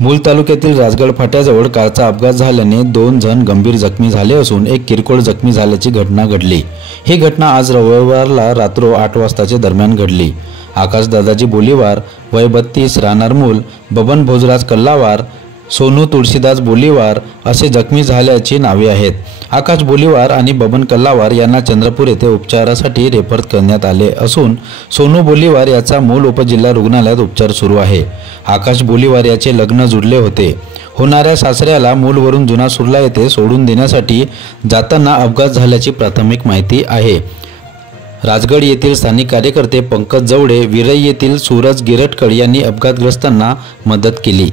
मूल तालुक्यातील राजगड फाट्याजवळ कारचा अपघात झाल्याने 2 जण गंभीर जखमी झाले असून एक किरकोळ जखमी झाल्याची घटना घडली। ही घटना आज रविवारला रात्री 8 वाजताच्या दरम्यान घडली। आकाश दादाजी बोलीवार वय 32 राहणार मूल, बबन भोजराज कल्लावार, सोनू तुळशीदास बोलीवार असे जखमी झाल्याची नावे आहेत। आकाश बोलीवार आणि बबन कल्लावार यांना चंद्रपूर येथे उपचारासाठी रेफर करण्यात आले असून सोनू बोलीवार याचा मूल उपजिल्हा रुग्णालयात उपचार सुरू आहे। आकाश बोलीवार याचे लग्न जुळले होते। होणाऱ्या सासऱ्याला मूलवरून जुना सुरला येथे सोडून देण्यासाठी जाताना अपघात झाल्याची प्राथमिक माहिती आहे। राजगड येथील स्थानिक कार्यकर्ते पंकज जवडे, विरई येथील सूरज गिरटकर यांनी अपघातग्रस्तांना मदत केली।